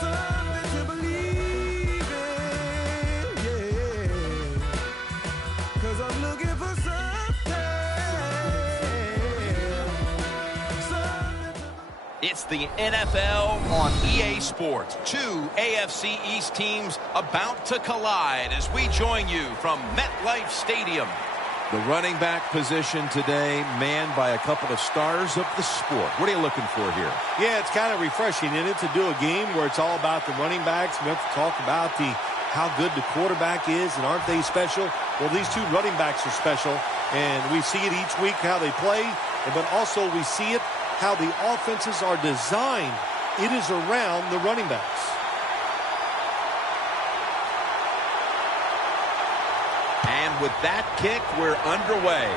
something to believe in, yeah. 'Cause I'm looking for It's the NFL on EA Sports. Two AFC East teams about to collide as we join you from MetLife Stadium. The running back position today manned by a couple of stars of the sport. What are you looking for here? Yeah, it's kind of refreshing, isn't it, to do a game where it's all about the running backs. We have to talk about how good the quarterback is, and aren't they special? Well, these two running backs are special, and we see it each week how they play, but also we see it how the offenses are designed. It is around the running backs. And with that kick, we're underway.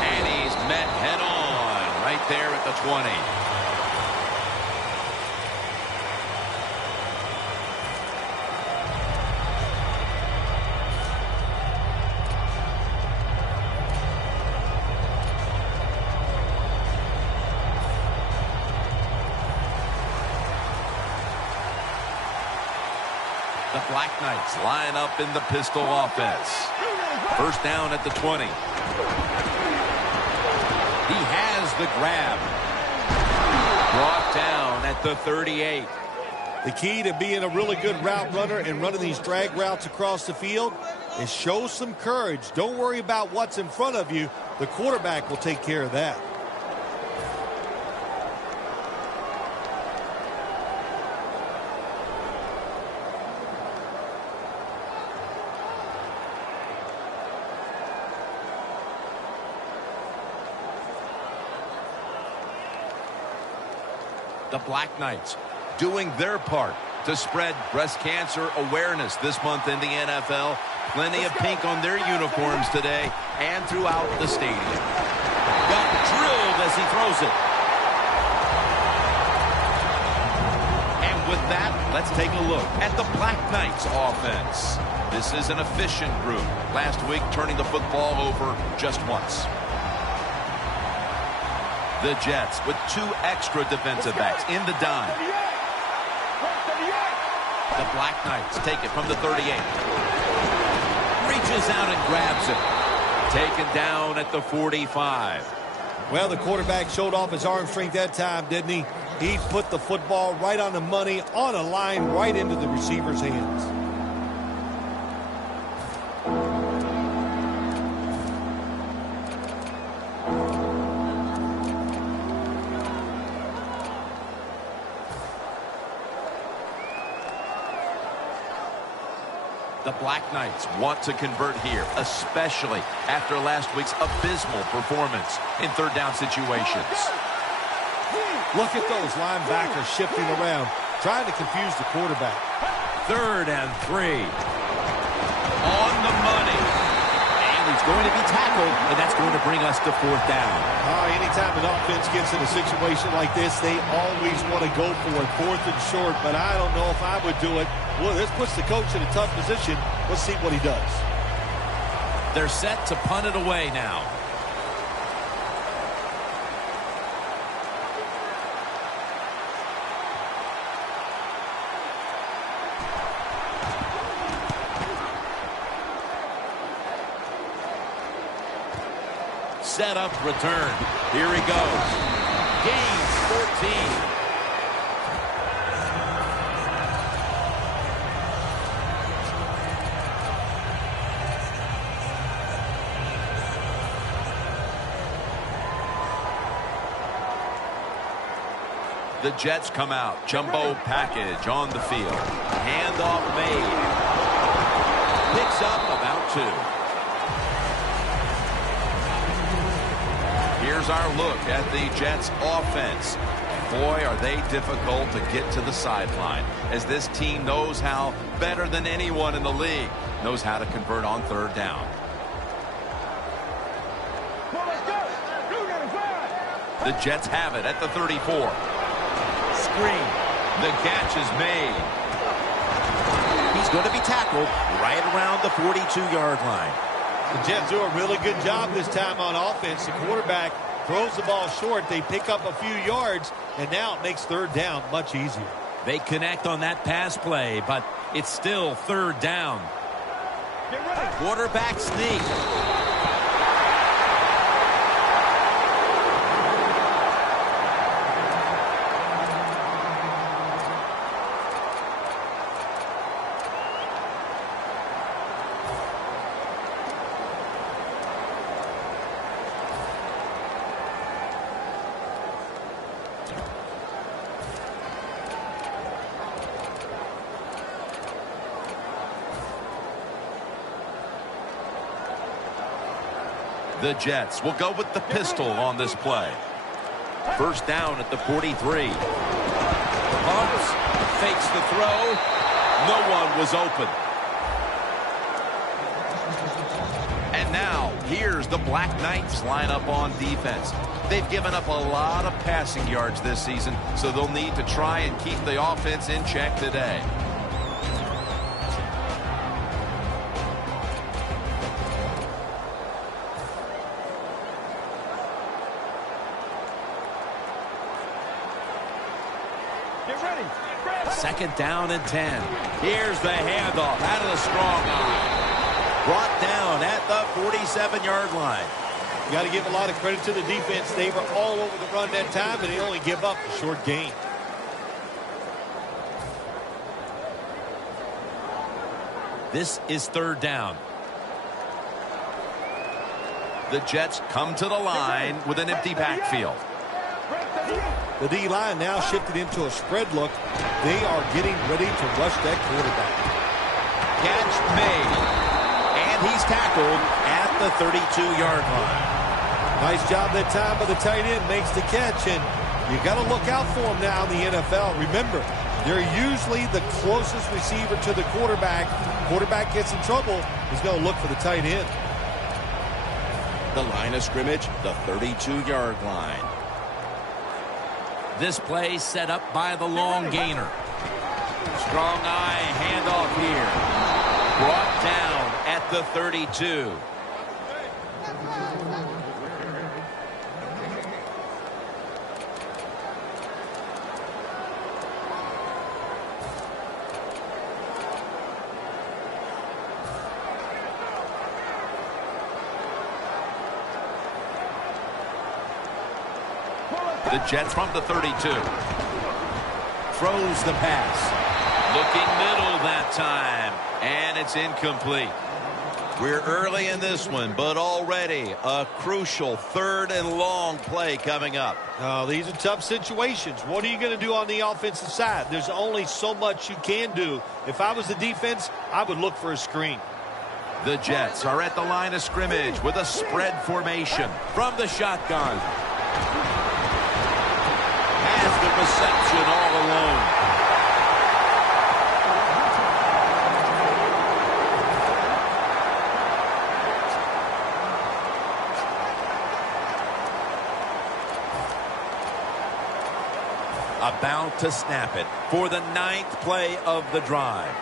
And he's met head on right there at the 20. The Black Knights line up in the pistol offense. First down at the 20. He has the grab. Brought down at the 38. The key to being a really good route runner and running these drag routes across the field is show some courage. Don't worry about what's in front of you. The quarterback will take care of that. The Black Knights doing their part to spread breast cancer awareness this month in the NFL. Plenty of pink on their uniforms today and throughout the stadium. Got drilled as he throws it. And with that, let's take a look at the Black Knights offense. This is an efficient group. Last week, turning the football over just once. The Jets with two extra defensive backs in the dime. The Black Knights take it from the 38. Reaches out and grabs it. Taken down at the 45. Well, the quarterback showed off his arm strength that time, didn't he? He put the football right on the money, on a line, right into the receiver's hands. The Black Knights want to convert here, especially after last week's abysmal performance in third down situations. Look at those linebackers shifting around, trying to confuse the quarterback. 3rd and 3. On the money. And he's going to be tackled, and that's going to bring us to 4th down. Anytime an offense gets in a situation like this, they always want to go for it, 4th and short, but I don't know if I would do it. Well, this puts the coach in a tough position. Let's see what he does. They're set to punt it away now. Set up, return. Here he goes. Gains 14. The Jets come out. Jumbo package on the field. Handoff made. Picks up about 2. Here's our look at the Jets offense. Boy, are they difficult to get to the sideline, as this team knows how, better than anyone in the league, knows how to convert on 3rd down. The Jets have it at the 34. Screen. The catch is made. He's going to be tackled right around the 42-yard line. The Jets do a really good job this time on offense. The quarterback throws the ball short. They pick up a few yards, and now it makes third down much easier. They connect on that pass play, but it's still third down. Quarterback sneak. The Jets will go with the pistol on this play. First down at the 43. Bumps, fakes the throw. No one was open. And now, here's the Black Knights line up on defense. They've given up a lot of passing yards this season, so they'll need to try and keep the offense in check today. Second down and 10. Here's the handoff out of the strong eye. Brought down at the 47-yard line. You got to give a lot of credit to the defense. They were all over the run that time, and they only give up a short gain. This is third down. The Jets come to the line with an empty backfield. The D-line now shifted into a spread look. They are getting ready to rush that quarterback. Catch made. And he's tackled at the 32-yard line. Nice job that time by the tight end. Makes the catch, and you got to look out for him now in the NFL. Remember, they're usually the closest receiver to the quarterback. Quarterback gets in trouble, he's going to look for the tight end. The line of scrimmage, the 32-yard line. This play set up by the long gainer. Strong eye handoff here. Brought down at the 32. The Jets from the 32. Throws the pass. Looking middle that time. And it's incomplete. We're early in this one, but already a crucial third and long play coming up. Oh, these are tough situations. What are you going to do on the offensive side? There's only so much you can do. If I was the defense, I would look for a screen. The Jets are at the line of scrimmage with a spread formation. From the shotgun. Has the reception all alone. About to snap it for the 9th play of the drive.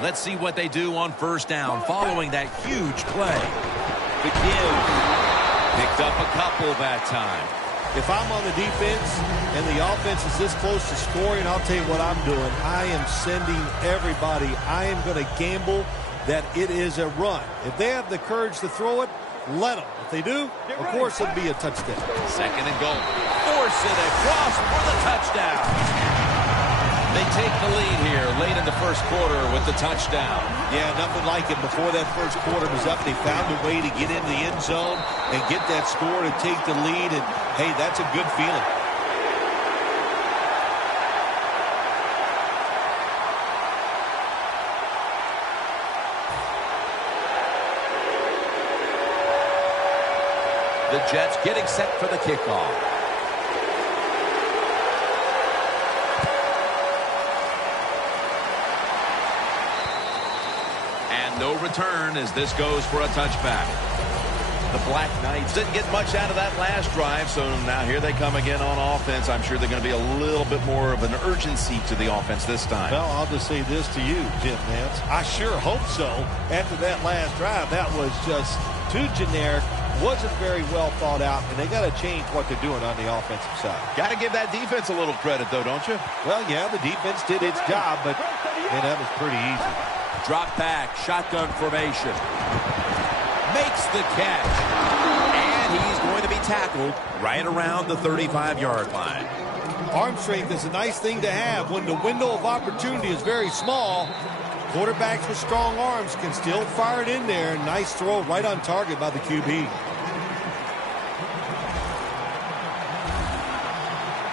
Let's see what they do on first down following that huge play. The give. Picked up a couple that time. If I'm on the defense and the offense is this close to scoring, I'll tell you what I'm doing. I am sending everybody. I am going to gamble that it is a run. If they have the courage to throw it, let them. If they do, of course, it'll be a touchdown. Second and goal. Force it across for the touchdown. They take the lead here late in the first quarter with the touchdown. Yeah, nothing like it. Before that first quarter was up, they found a way to get in the end zone and get that score to take the lead. And, hey, that's a good feeling. The Jets getting set for the kickoff. And no return as this goes for a touchback. The Black Knights didn't get much out of that last drive, so now here they come again on offense. I'm sure they're going to be a little bit more of an urgency to the offense this time. Well, I'll just say this to you, Jim Nance. I sure hope so. After that last drive, that was just too generic, wasn't very well thought out, and they got to change what they're doing on the offensive side. Got to give that defense a little credit, though, don't you? Well, yeah, the defense did its job, but man, that was pretty easy. Drop back, shotgun formation. Makes the catch. And he's going to be tackled right around the 35-yard line. Arm strength is a nice thing to have when the window of opportunity is very small. Quarterbacks with strong arms can still fire it in there. Nice throw right on target by the QB.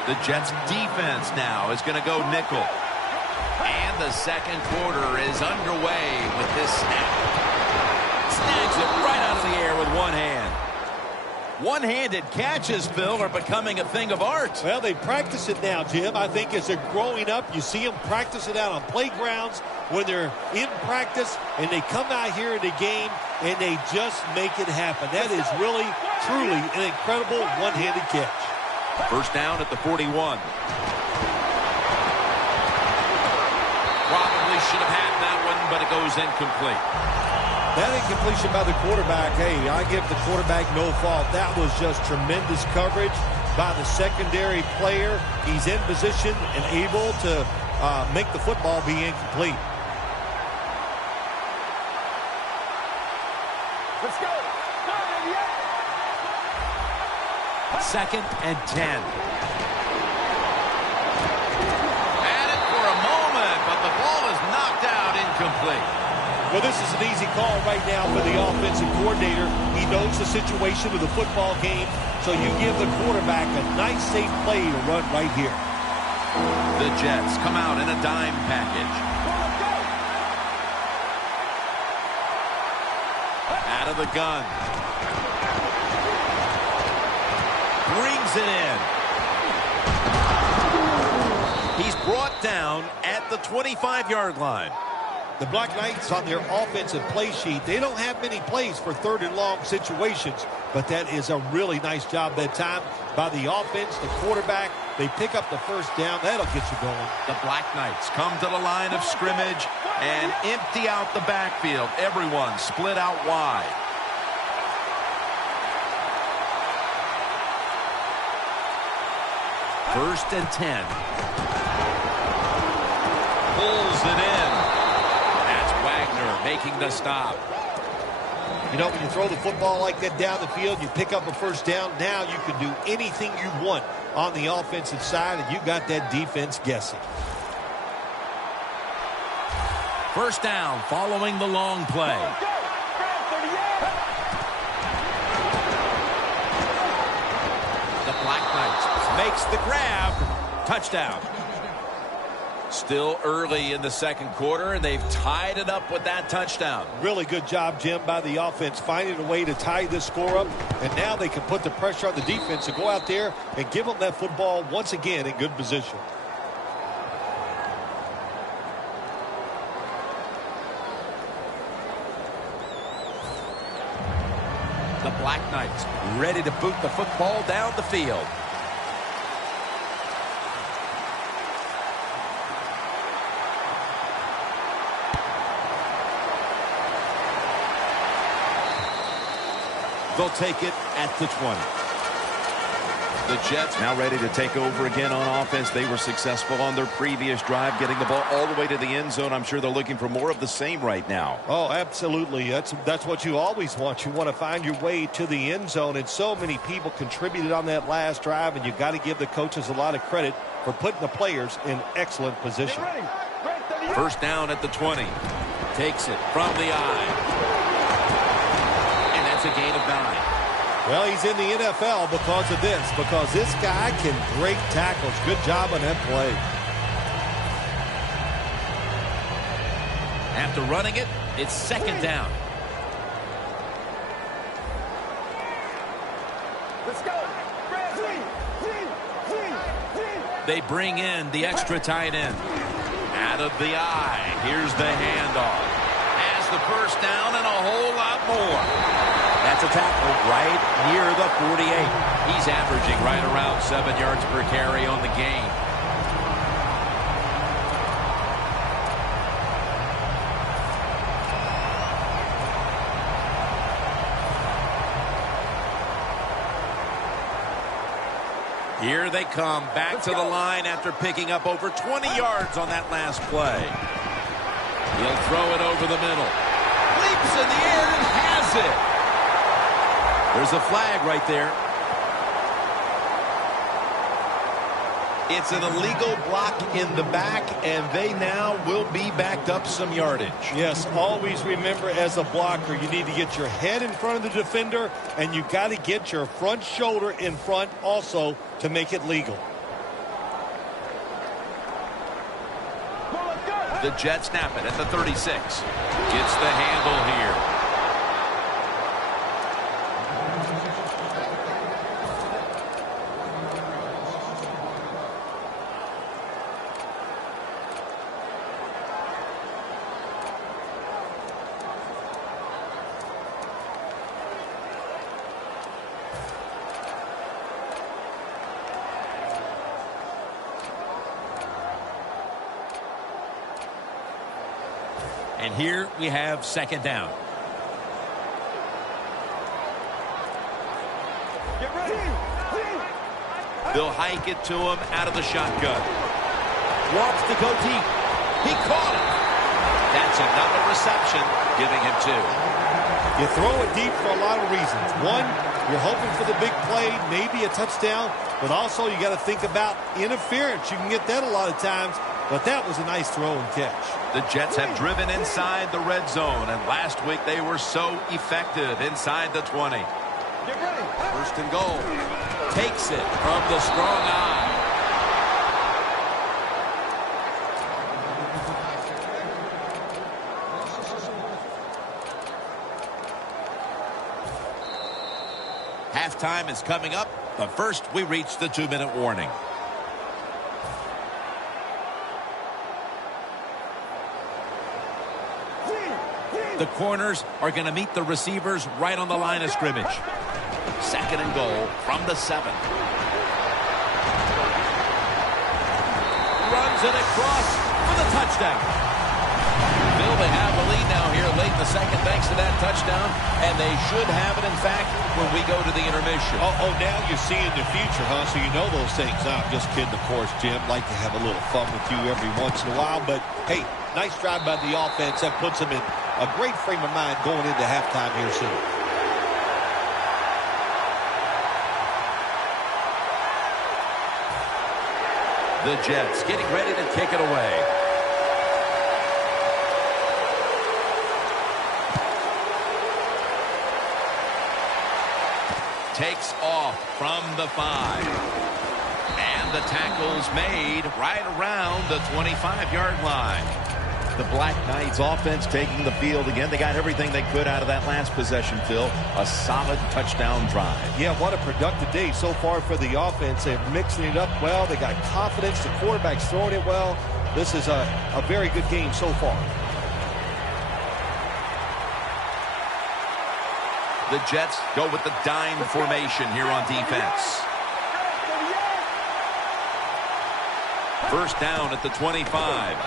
The Jets defense now is going to go nickel. And the second quarter is underway with this snap. Snags it right out of the air with one hand. One-handed catches, Phil, are becoming a thing of art. Well, they practice it now, Jim. I think as they're growing up, you see them practice it out on playgrounds when they're in practice, and they come out here in the game, and they just make it happen. That is really, truly an incredible one-handed catch. First down at the 41. Probably should have had that one, but it goes incomplete. That incompletion by the quarterback, hey, I give the quarterback no fault. That was just tremendous coverage by the secondary player. He's in position and able to make the football be incomplete. Let's go. Second and 10. Had it for a moment, but the ball is knocked out incomplete. Well, this is an easy call right now for the offensive coordinator. He knows the situation of the football game, so you give the quarterback a nice, safe play to run right here. The Jets come out in a dime package. Out of the gun. Brings it in. He's brought down at the 25-yard line. The Black Knights on their offensive play sheet, they don't have many plays for third and long situations, but that is a really nice job that time by the offense, the quarterback. They pick up the first down. That'll get you going. The Black Knights come to the line of scrimmage and empty out the backfield. Everyone split out wide. First and 10. Pulls it in. Making the stop. You know, when you throw the football like that down the field, you pick up a first down. Now you can do anything you want on the offensive side, and you got that defense guessing. First down following the long play. The Black Knights Makes the grab. Touchdown. still early in the second quarter, and they've tied it up with that touchdown. Really good job, Jim, by the offense, finding a way to tie this score up, and now they can put the pressure on the defense to go out there and give them that football once again in good position. The Black Knights ready to boot the football down the field. They'll take it at the 20. The Jets now ready to take over again on offense. They were successful on their previous drive, getting the ball all the way to the end zone. I'm sure they're looking for more of the same right now. Oh, absolutely. That's what you always want. You want to find your way to the end zone, and so many people contributed on that last drive, and you've got to give the coaches a lot of credit for putting the players in excellent position. First down at the 20. Takes it from the eye. And that's a gain of 9. Well, he's in the NFL because of this, because this guy can break tackles. Good job on that play. After running it, it's second down. Let's go. They bring in the extra tight end. Out of the eye. Here's the handoff. Has the first down and a whole lot more. That's a tackle right near the 48. He's averaging right around 7 yards per carry on the game. Here they come back to the line after picking up over 20 yards on that last play. He'll throw it over the middle. Leaps in the air and has it. There's a flag right there. It's an illegal block in the back, and they now will be backed up some yardage. Yes, always remember as a blocker, you need to get your head in front of the defender, and you got to get your front shoulder in front also to make it legal. The Jets snap it at the 36. Gets the handle here. And here we have second down. Get ready. They'll hike it to him out of the shotgun. Wants to go deep. He caught it. That's another reception, giving him 2. You throw it deep for a lot of reasons. One, you're hoping for the big play, maybe a touchdown, but also you got to think about interference. You can get that a lot of times, but that was a nice throw and catch. The Jets have driven inside the red zone, and last week they were so effective inside the 20. Get ready. First and goal. Takes it from the strong eye. Halftime is coming up, but first we reach the 2-minute warning. The corners are going to meet the receivers right on the line of scrimmage. Second and goal from the 7. Runs it across for the touchdown. Bill, they have the lead now here late in the second thanks to that touchdown, and they should have it, in fact, when we go to the intermission. Oh, now you're seeing the future, huh? So you know those things. No, I'm just kidding, of course, Jim. Like to have a little fun with you every once in a while, but hey, nice drive by the offense. That puts them in a great frame of mind going into halftime here soon. The Jets getting ready to kick it away. Takes off from the 5. And the tackle's made right around the 25-yard line. The Black Knights offense taking the field again. They got everything they could out of that last possession, Phil. A solid touchdown drive. Yeah, what a productive day so far for the offense. They're mixing it up well. They got confidence. The quarterback's throwing it well. This is a very good game so far. The Jets go with the dime formation here on defense. First down at the 25.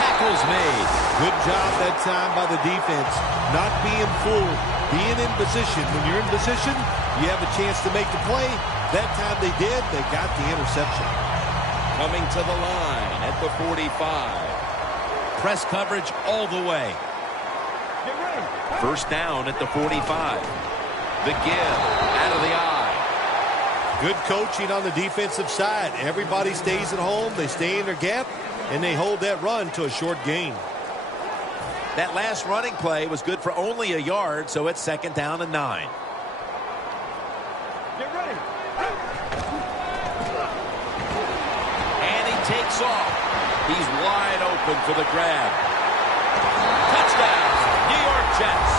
Tackles made. Good job that time by the defense. Not being fooled. Being in position. When you're in position, you have a chance to make the play. That time they did. They got the interception. Coming to the line at the 45. Press coverage all the way. First down at the 45. The give out of the eye. Good coaching on the defensive side. Everybody stays at home. They stay in their gap. And they hold that run to a short gain. That last running play was good for only a yard, so it's second down and 9. Get ready. And he takes off. He's wide open for the grab. Touchdown, New York Jets.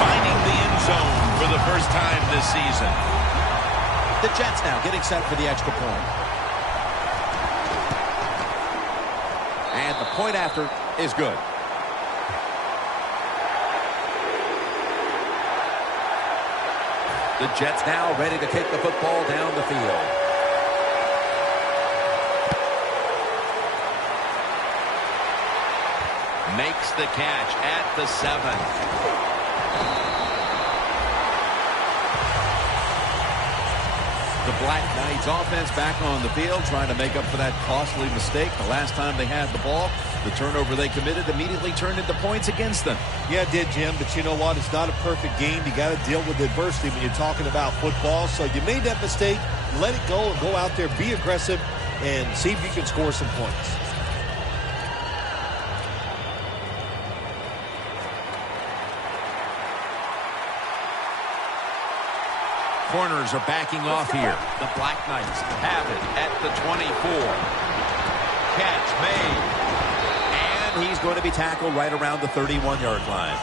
Finding the end zone for the first time this season. The Jets now getting set for the extra point. And the point after is good. The Jets now ready to kick the football down the field. Makes the catch at the 7. The Black Knights offense back on the field trying to make up for that costly mistake. The last time they had the ball, the turnover they committed immediately turned into points against them. Yeah, it did, Jim, but you know what? It's not a perfect game. You got to deal with adversity when you're talking about football. So you made that mistake, let it go, and go out there, be aggressive, and see if you can score some points. Corners are backing off here. The Black Knights have it at the 24. Catch made. And he's going to be tackled right around the 31-yard line.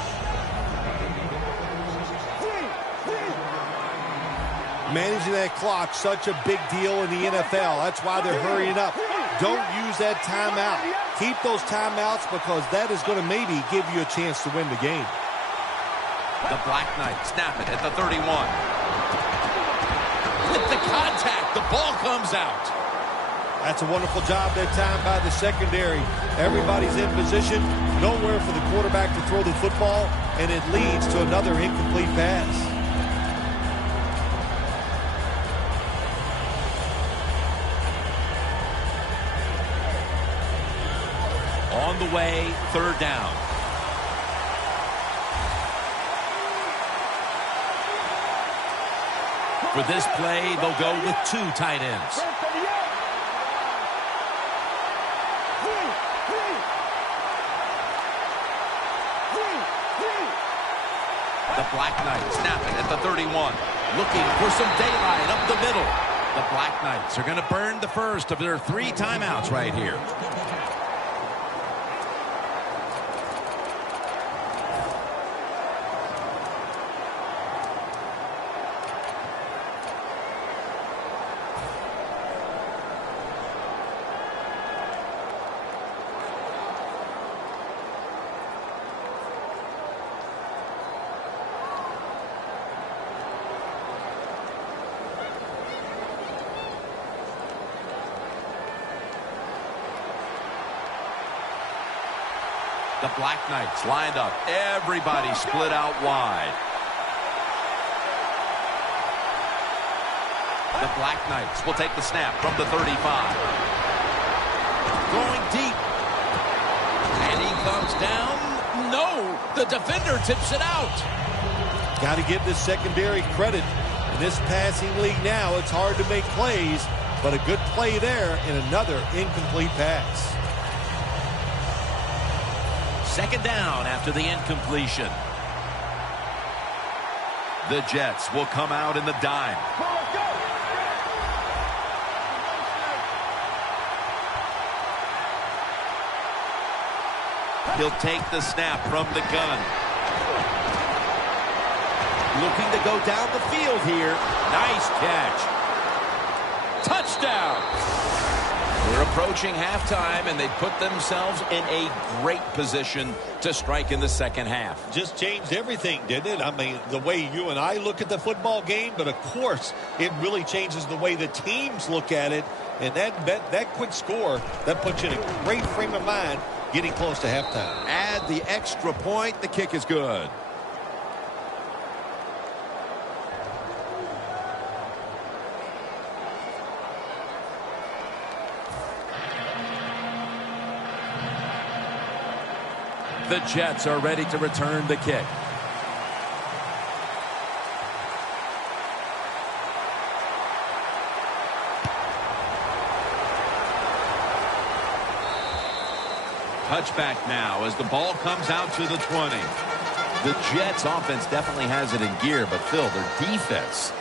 Managing that clock, such a big deal in the NFL. That's why they're hurrying up. Don't use that timeout. Keep those timeouts because that is going to maybe give you a chance to win the game. The Black Knights snap it at the 31. With the contact, the ball comes out. That's a wonderful job that time by the secondary. Everybody's in position, nowhere for the quarterback to throw the football, and it leads to another incomplete pass. On the way, third down. For this play, they'll go with 2 tight ends. The Black Knights snap it at the 31. Looking for some daylight up the middle. The Black Knights are going to burn the first of their 3 timeouts right here. The Black Knights lined up. Everybody split out wide. The Black Knights will take the snap from the 35. Going deep. And he comes down. No, the defender tips it out. Got to give this secondary credit. In this passing league now, it's hard to make plays, but a good play there and another incomplete pass. Second down after the incompletion. The Jets will come out in the dime. He'll take the snap from the gun. Looking to go down the field here. Nice catch. Touchdown. We're approaching halftime, and they put themselves in a great position to strike in the second half. Just changed everything, didn't it? I mean, the way you and I look at the football game, but of course, it really changes the way the teams look at it. And that quick score, that puts you in a great frame of mind getting close to halftime. Add the extra point. The kick is good. The Jets are ready to return the kick. Touchback now as the ball comes out to the 20. The Jets offense definitely has it in gear, but Phil, their defense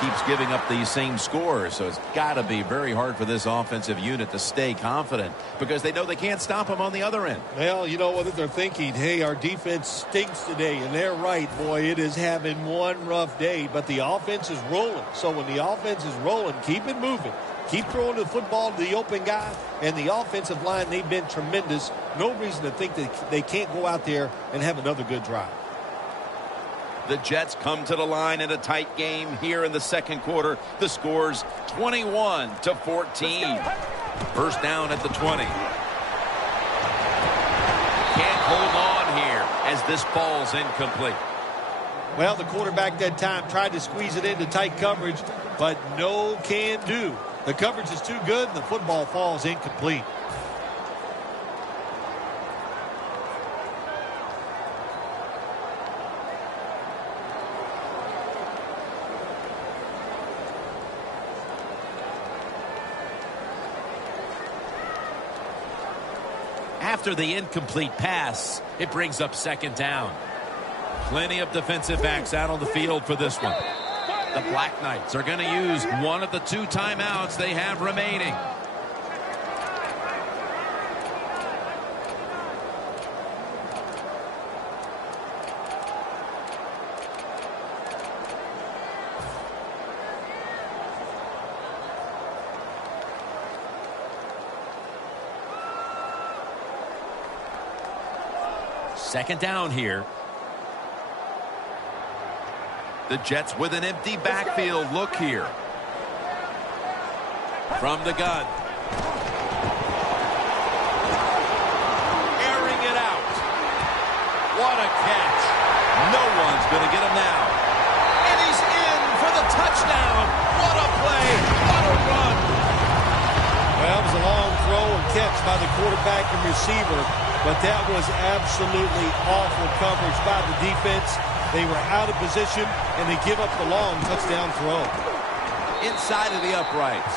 keeps giving up these same scores, so it's got to be very hard for this offensive unit to stay confident because they know they can't stop them on the other end. Well, you know what they're thinking, hey, our defense stinks today, and they're right, boy, it is having one rough day, but the offense is rolling. So when the offense is rolling, keep it moving. Keep throwing the football to the open guy, and the offensive line, they've been tremendous. No reason to think that they can't go out there and have another good drive. The Jets come to the line in a tight game here in the second quarter. The score's 21-14. First down at the 20. Can't hold on here as this ball's incomplete. Well, the quarterback that time tried to squeeze it into tight coverage, but no can do. The coverage is too good, and the football falls incomplete. After the incomplete pass, it brings up second down. Plenty of defensive backs out on the field for this one. The Black Knights are going to use one of the 2 timeouts they have remaining. Second down here. The Jets with an empty backfield look here. From the gun. Airing it out. What a catch. No one's going to get him now. And he's in for the touchdown. What a play. What a run. Well, it was a long throw and catch by the quarterback and receiver, but that was absolutely awful coverage by the defense. They were out of position, and they give up the long touchdown throw. Inside of the uprights.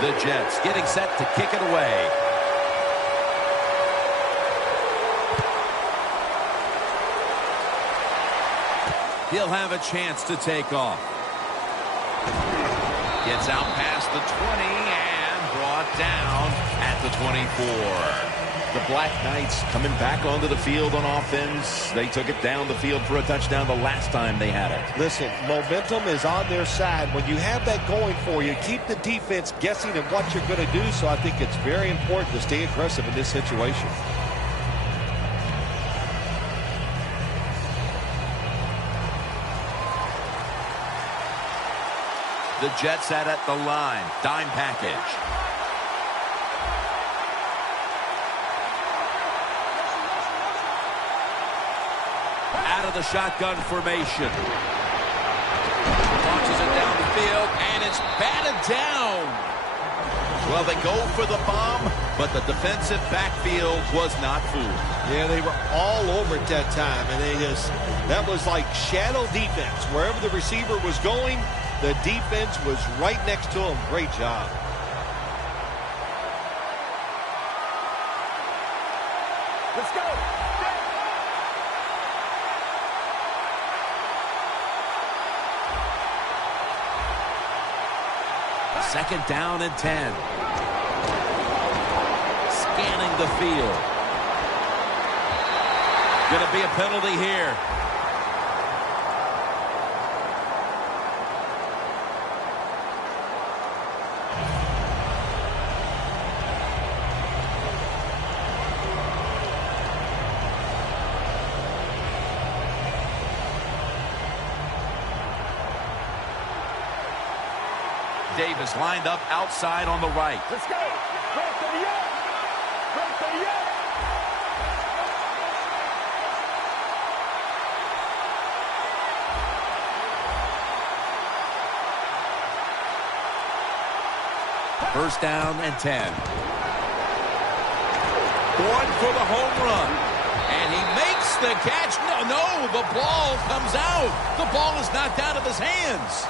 The Jets getting set to kick it away. He'll have a chance to take off. Gets out past the 20 and brought down at the 24. The Black Knights coming back onto the field on offense. They took it down the field for a touchdown the last time they had it. Listen, momentum is on their side. When you have that going for you, keep the defense guessing at what you're going to do. So I think it's very important to stay aggressive in this situation. The Jets at the line. Dime package. Out of the shotgun formation. Launches it down the field, and it's batted down. Well, they go for the bomb, but the defensive backfield was not fooled. Yeah, they were all over at that time, and that was like shadow defense. Wherever the receiver was going, the defense was right next to him. Great job. Let's go. Second down and 10. Scanning the field. Going to be a penalty here. Davis lined up outside on the right. Let's go. Right to the yard. Right to the yard. First down and 10. Going for the home run. And he makes the catch. No, the ball comes out. The ball is knocked out of his hands.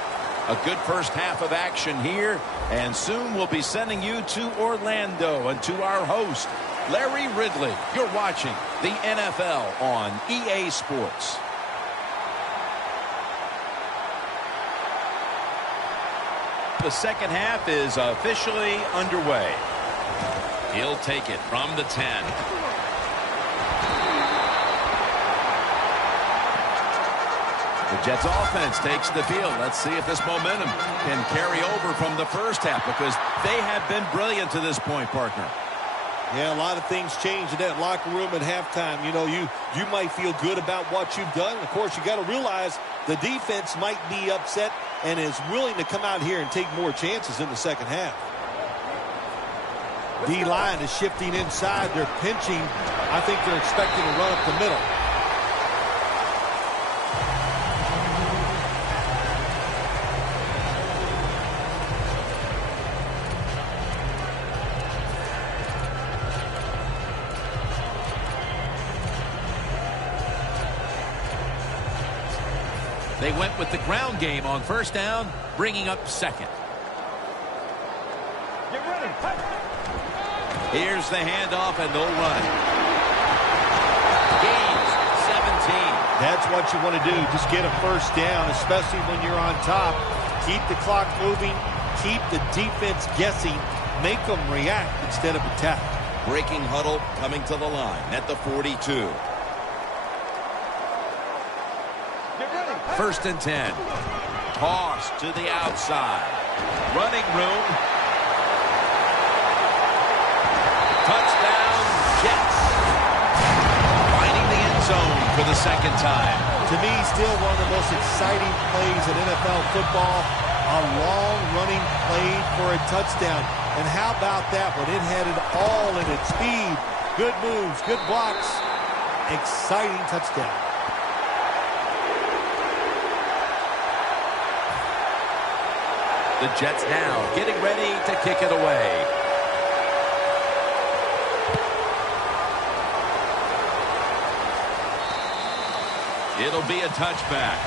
A good first half of action here, and soon we'll be sending you to Orlando and to our host, Larry Ridley. You're watching the NFL on EA Sports. The second half is officially underway. He'll take it from the 10. The Jets offense takes the field. Let's see if this momentum can carry over from the first half, because they have been brilliant to this point, partner. Yeah, a lot of things change in that locker room at halftime. You know, you might feel good about what you've done. Of course, you got to realize the defense might be upset and is willing to come out here and take more chances in the second half. D-line is shifting inside. They're pinching. I think they're expecting to run up the middle. They went with the ground game on first down, bringing up second. Get ready. Here's the handoff, and they'll run it. Gains 17. That's what you want to do. Just get a first down, especially when you're on top. Keep the clock moving. Keep the defense guessing. Make them react instead of attack. Breaking huddle coming to the line at the 42. First and 10. Toss to the outside. Running room. Touchdown, Jets. Finding the end zone for the second time. To me, still one of the most exciting plays in NFL football. A long running play for a touchdown. And how about that one? It had it all in its speed. Good moves, good blocks. Exciting touchdown. The Jets now getting ready to kick it away. It'll be a touchback.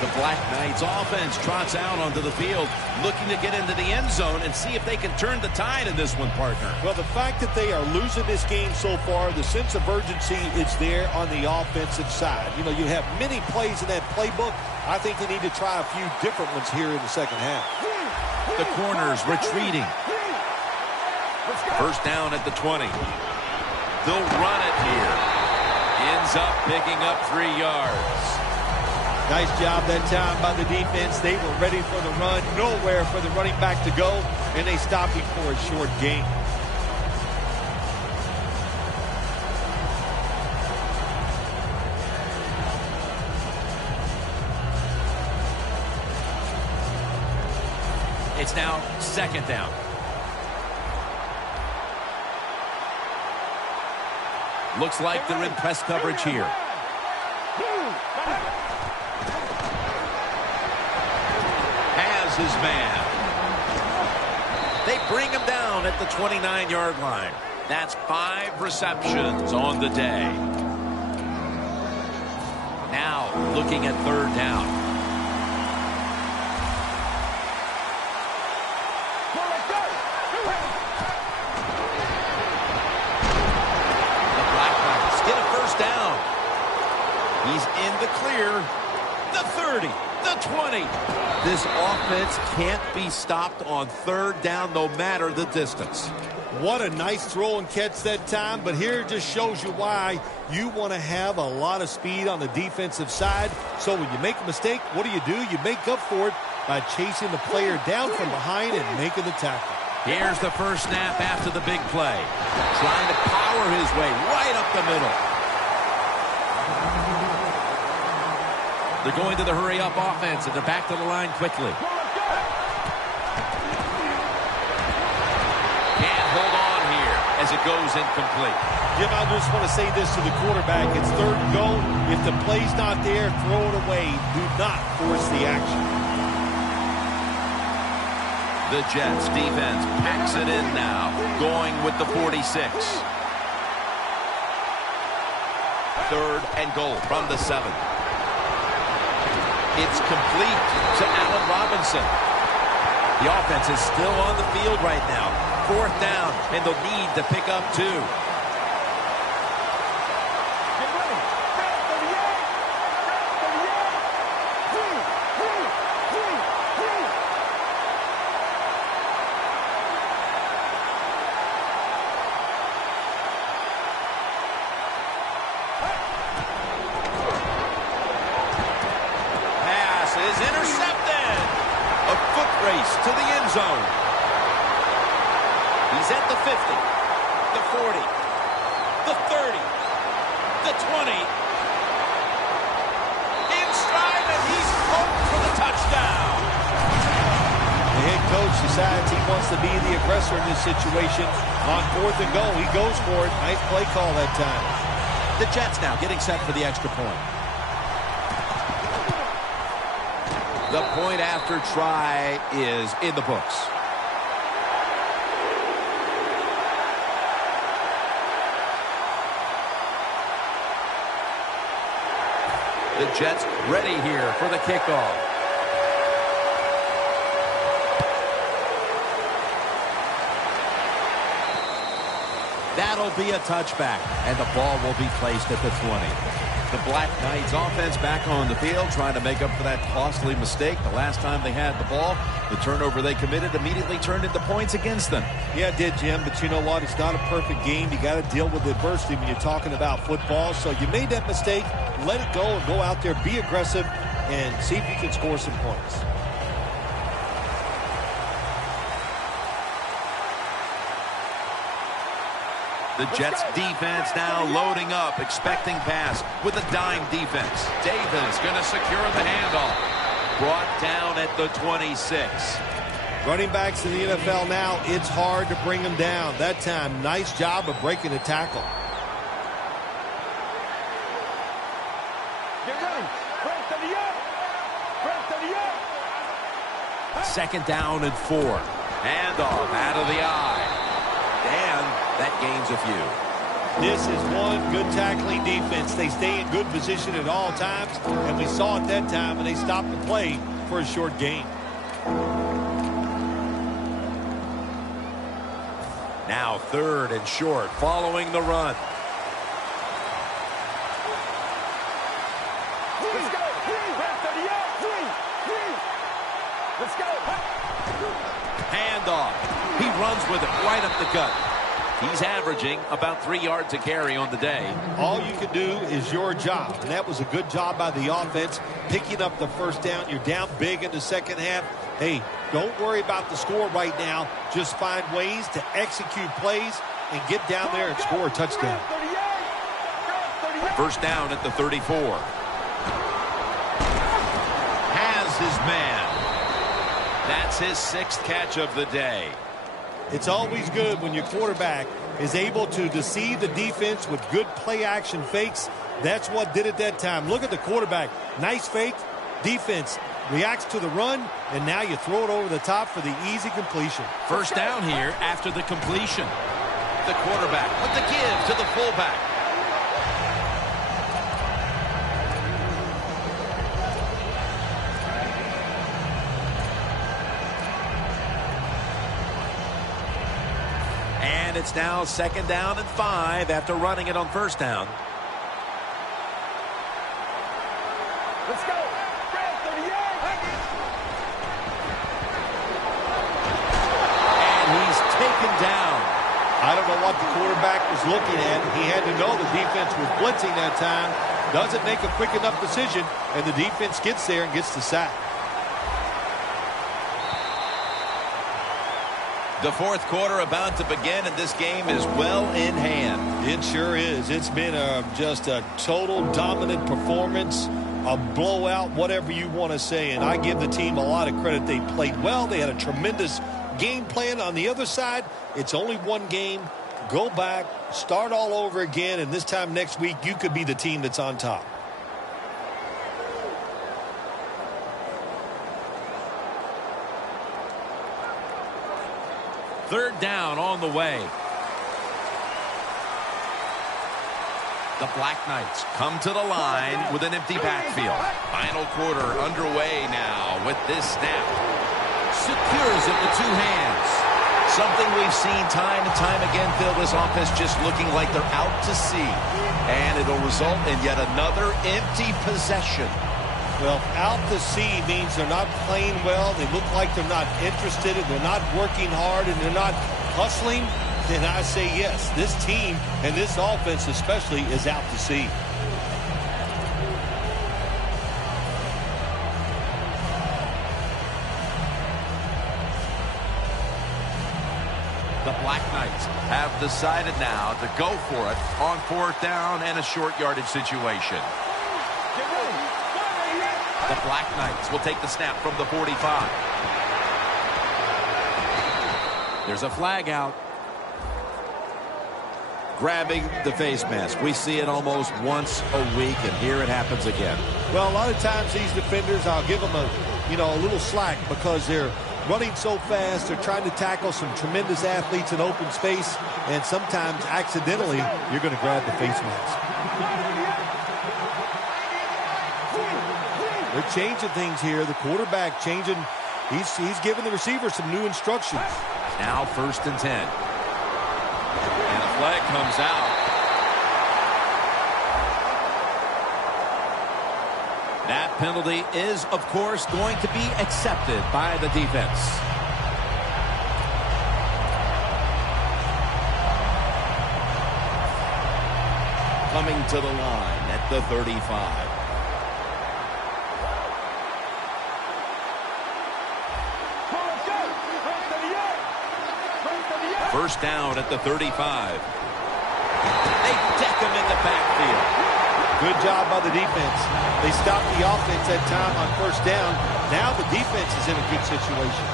The Black Knights offense trots out onto the field, looking to get into the end zone and see if they can turn the tide in this one, partner. Well, the fact that they are losing this game so far, the sense of urgency is there on the offensive side. You know, you have many plays in that playbook. I think they need to try a few different ones here in the second half. The corners retreating. First down at the 20. They'll run it here. Ends up picking up 3 yards. Nice job that time by the defense. They were ready for the run. Nowhere for the running back to go, and they stopped him for a short gain. It's now second down. Looks like they're in press coverage here. Has his man. They bring him down at the 29-yard line. That's 5 receptions on the day. Now looking at third down. Down. He's in the clear. The 30, the 20. This offense can't be stopped on third down no matter the distance. What a nice throw and catch that time, but here it just shows you why you want to have a lot of speed on the defensive side. So when you make a mistake, what do? You make up for it by chasing the player down from behind and making the tackle. Here's the first snap after the big play. Trying to power his way right up the middle. They're going to the hurry-up offense, and they're back to the line quickly. Can't hold on here as it goes incomplete. Jim, I just want to say this to the quarterback. It's third and goal. If the play's not there, throw it away. Do not force the action. The Jets defense packs it in now, going with the 46. Third and goal from the 7. It's complete to Allen Robinson. The offense is still on the field right now. Fourth down, and they'll need to pick up 2. is intercepted. A foot race to the end zone. He's at the 50, the 40, the 30, the 20. In stride, and he's home for the touchdown. The head coach decides he wants to be the aggressor in this situation. On 4th and goal, he goes for it. Nice play call that time. The Jets now getting set for the extra point. The point after try is in the books. The Jets ready here for the kickoff. That'll be a touchback, and the ball will be placed at the 20. The Black Knights offense back on the field trying to make up for that costly mistake. The last time they had the ball, the turnover they committed immediately turned into points against them. Yeah, it did, Jim, but you know what? It's not a perfect game. You got to deal with adversity when you're talking about football. So you made that mistake, let it go, and go out there, be aggressive, and see if you can score some points. The Jets defense now loading up, expecting pass with a dime defense. Davis going to secure the handoff. Brought down at the 26. Running backs in the NFL now, it's hard to bring them down. That time, nice job of breaking the tackle. Get ready. Press to the up. Press to the up. Second down and 4. Handoff out of the eye. And that gains a few. This is one good tackling defense. They stay in good position at all times, and we saw it that time, and they stopped the play for a short gain. Now 3rd and short following the run. Let's go. Press to the up. Let's go. Handoff. He runs with it right up the gut. He's averaging about 3 yards a carry on the day. All you can do is your job, and that was a good job by the offense, picking up the first down. You're down big in the second half. Hey, don't worry about the score right now. Just find ways to execute plays and get down there and score a touchdown. First down at the 34. Has his man. That's his 6th catch of the day. It's always good when your quarterback is able to deceive the defense with good play-action fakes. That's what did it that time. Look at the quarterback. Nice fake. Defense reacts to the run, and now you throw it over the top for the easy completion. First down here after the completion. The quarterback with the give to the fullback. And it's now 2nd down and 5 after running it on first down. Let's go. Press to the up. And he's taken down. I don't know what the quarterback was looking at. He had to know the defense was blitzing that time. Doesn't make a quick enough decision, and the defense gets there and gets the sack. The 4th quarter about to begin, and this game is well in hand. It sure is. It's been just a total dominant performance, a blowout, whatever you want to say. And I give the team a lot of credit. They played well. They had a tremendous game plan. On the other side, it's only one game. Go back, start all over again, and this time next week, you could be the team that's on top. Third down on the way. The Black Knights come to the line with an empty backfield. Final quarter underway now with this snap. Secures it with 2 hands. Something we've seen time and time again, Phil, this offense just looking like they're out to sea. And it'll result in yet another empty possession. Well, out to sea means they're not playing well. They look like they're not interested, and they're not working hard, and they're not hustling. Then I say yes, this team and this offense especially is out to sea. The Black Knights have decided now to go for it on 4th down and a short yardage situation. The Black Knights will take the snap from the 45. There's a flag out. Grabbing the face mask. We see it almost once a week, and here it happens again. Well, a lot of times these defenders, I'll give them a little slack because they're running so fast. They're trying to tackle some tremendous athletes in open space, and sometimes accidentally you're going to grab the face mask. They're changing things here. The quarterback changing. He's giving the receiver some new instructions. Now 1st and 10. And a flag comes out. That penalty is, of course, going to be accepted by the defense. Coming to the line at the 35. First down at the 35. They deck him in the backfield. Good job by the defense. They stopped the offense that time on 1st down. Now the defense is in a good situation.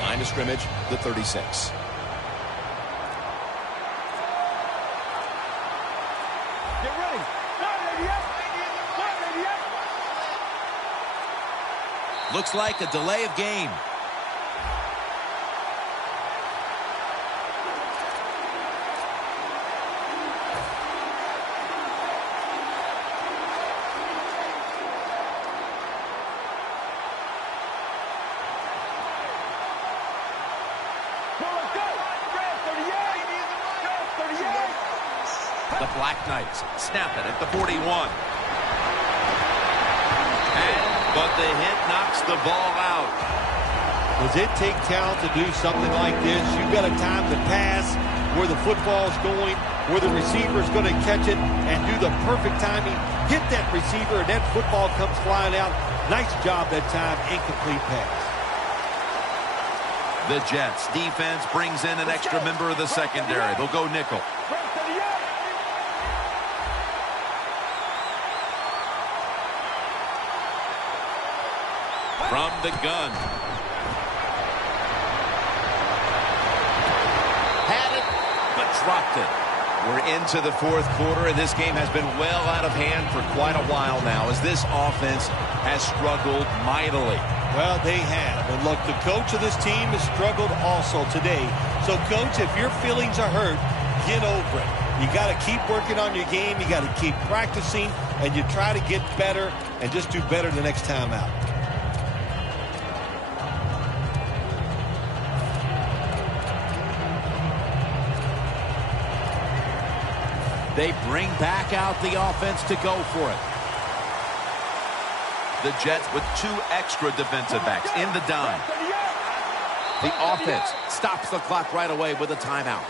Line of scrimmage, the 36. Get ready. 188. Looks like a delay of game. The Black Knights snap it at the 41. But the hit knocks the ball out. Does it take talent to do something like this? You've got a time to pass where the football's going, where the receiver's going to catch it and do the perfect timing. Hit that receiver and that football comes flying out. Nice job that time. Incomplete pass. The Jets defense brings in an extra member of the secondary. They'll go nickel. From the gun. Had it, but dropped it. We're into the 4th quarter, and this game has been well out of hand for quite a while now as this offense has struggled mightily. Well, they have. And look, the coach of this team has struggled also today. So, Coach, if your feelings are hurt, get over it. You got to keep working on your game. You got to keep practicing, and you try to get better and just do better the next time out. They bring back out the offense to go for it. The Jets with 2 extra defensive backs in the dime. The offense stops the clock right away with a timeout.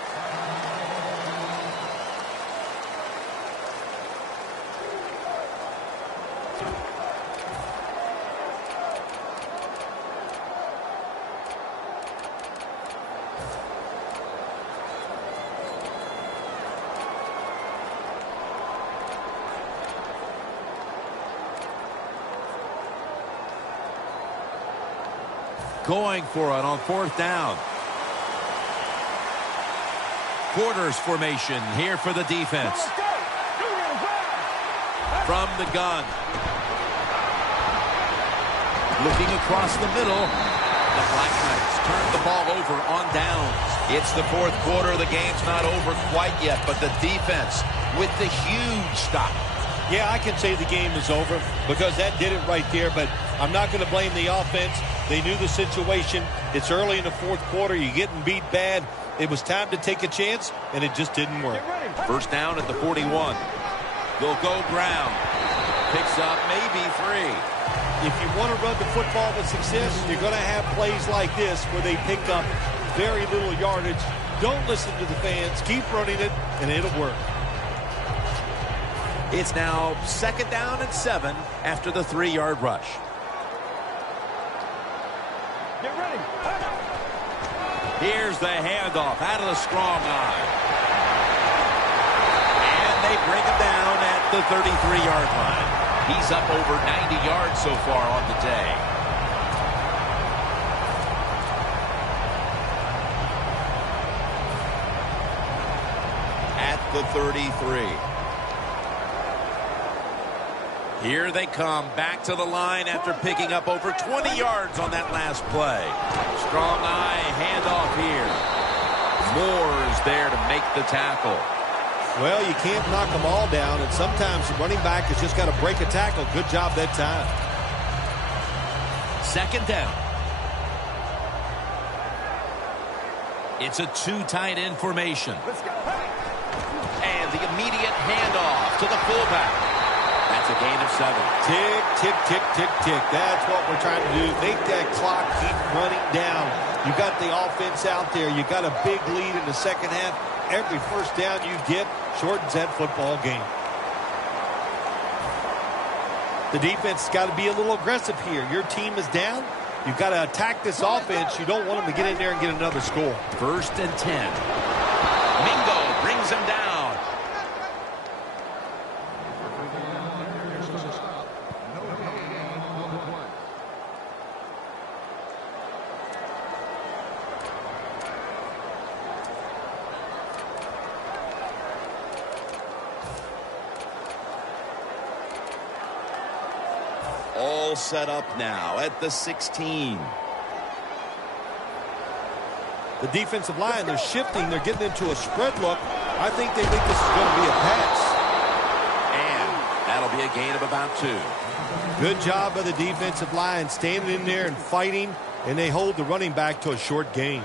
Going for it on 4th down. Quarters formation here for the defense. From the gun. Looking across the middle. The Black Knights turn the ball over on downs. It's the 4th quarter. The game's not over quite yet, but the defense with the huge stop. Yeah, I can say the game is over because that did it right there, but I'm not going to blame the offense. They knew the situation. It's early in the 4th quarter. You're getting beat bad. It was time to take a chance, and it just didn't work. First down at the 41. They'll go ground. Picks up maybe 3. if you want to run the football with success, you're going to have plays like this where they pick up very little yardage. Don't listen to the fans. Keep running it, and it'll work. It's now 2nd down and 7 after the 3-yard rush. Get ready. Here's the handoff out of the strong eye. And they bring him down at the 33-yard line. He's up over 90 yards so far on the day. At the 33. Here they come back to the line after picking up over 20 yards on that last play. Strong eye handoff here. Moore's there to make the tackle. Well, you can't knock them all down, and sometimes the running back has just got to break a tackle. Good job that time. 2nd down. It's a 2 tight end formation. Let's go. And the immediate handoff to the fullback. That's a gain of 7. Tick, tick, tick, tick, tick. That's what we're trying to do. Make that clock keep running down. You got the offense out there. You got a big lead in the second half. Every first down you get shortens that football game. The defense has got to be a little aggressive here. Your team is down. You've got to attack this offense. You don't want them to get in there and get another score. 1st and 10. Mingo brings him down. All set up now at the 16. The defensive line, they're shifting. They're getting into a spread look. I think they think this is going to be a pass. And that'll be a gain of about 2. Good job by the defensive line standing in there and fighting, and they hold the running back to a short gain.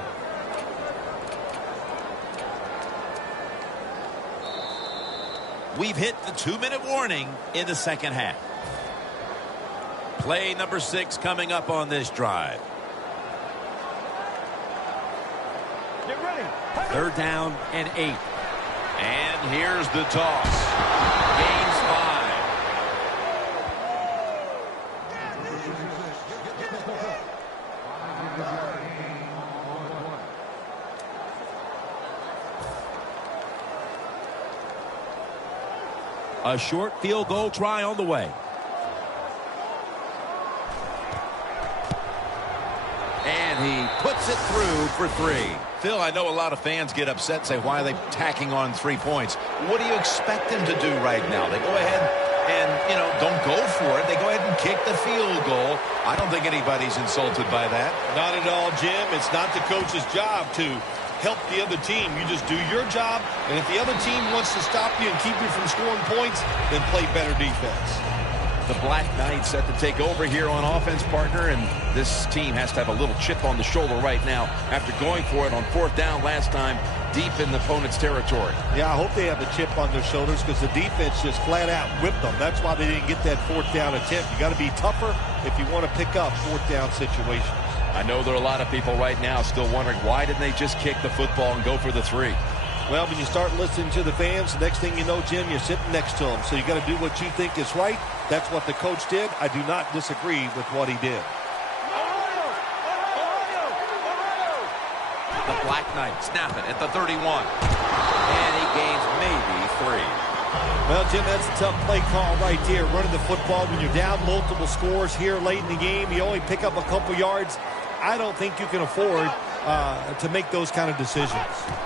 We've hit the 2-minute warning in the second half. Play number 6 coming up on this drive. Get ready. 3rd down and 8. And here's the toss. Gains 5. A short field goal try on the way. And he puts it through for 3. Phil, I know a lot of fans get upset and say, why are they tacking on 3 points? What do you expect them to do right now? They go ahead and, don't go for it. They go ahead and kick the field goal. I don't think anybody's insulted by that. Not at all, Jim. It's not the coach's job to help the other team. You just do your job, and if the other team wants to stop you and keep you from scoring points, then play better defense. The Black Knights set to take over here on offense, partner, and this team has to have a little chip on the shoulder right now after going for it on 4th down last time deep in the opponent's territory. Yeah, I hope they have a chip on their shoulders because the defense just flat out whipped them. That's why they didn't get that 4th down attempt. You got to be tougher if you want to pick up 4th down situations. I know there are a lot of people right now still wondering, why didn't they just kick the football and go for the 3? Well, when you start listening to the fans, the next thing you know, Jim, you're sitting next to them. So you got to do what you think is right. That's what the coach did. I do not disagree with what he did. The Black Knights snap it at the 31. And he gains maybe 3. Well, Jim, that's a tough play call right there. Running the football when you're down multiple scores here late in the game. You only pick up a couple yards. I don't think you can afford to make those kind of decisions.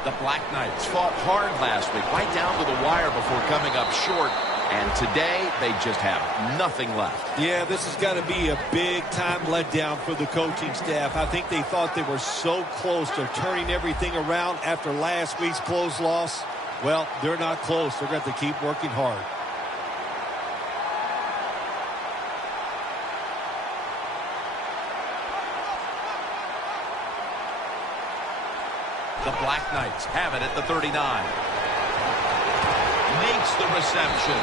The Black Knights fought hard last week, right down to the wire before coming up short. And today, they just have nothing left. Yeah, this has got to be a big-time letdown for the coaching staff. I think they thought they were so close to turning everything around after last week's close loss. Well, they're not close. They're going to have to keep working hard. The Black Knights have it at the 39. Makes the reception.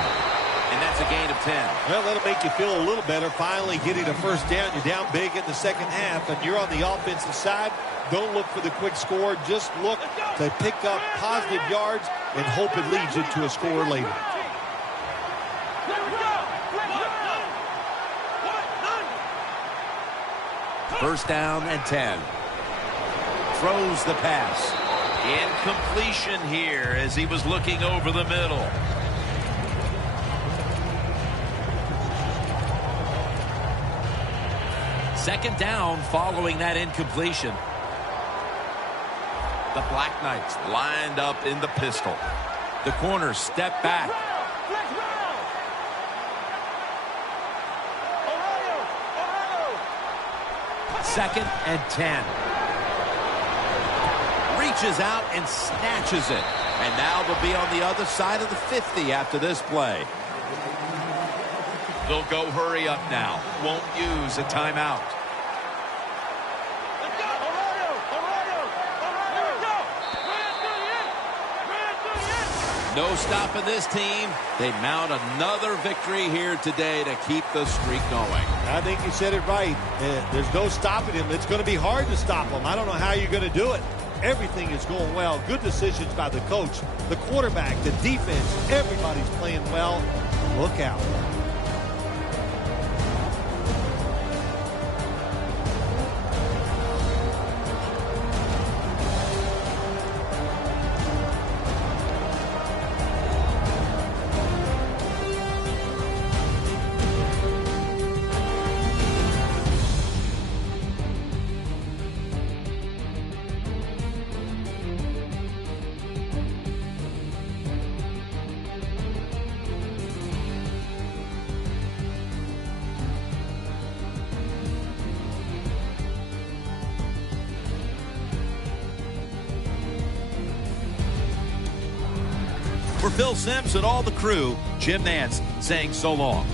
and that's a gain of 10. Well, that'll make you feel a little better. Finally getting a first down. You're down big in the second half, and you're on the offensive side. Don't look for the quick score. Just look to pick up positive yards and hope it leads into a score later. First down and 10. Throws the pass. Incompletion here as he was looking over the middle. Second down following that incompletion. The Black Knights Lined up in the pistol. The corners step back. Second and 10. Reaches out and snatches it. And now they'll be on the other side of the 50 after this play. They'll go hurry up now. Won't use a timeout. No stopping this team. They mount another victory here today to keep the streak going. I think you said it right. There's no stopping him. It's going to be hard to stop him. I don't know how you're going to do it. Everything is going well. Good decisions by the coach, the quarterback, the defense. Everybody's playing well. Look out. For Phil Simms and all the crew, Jim Nance saying so long.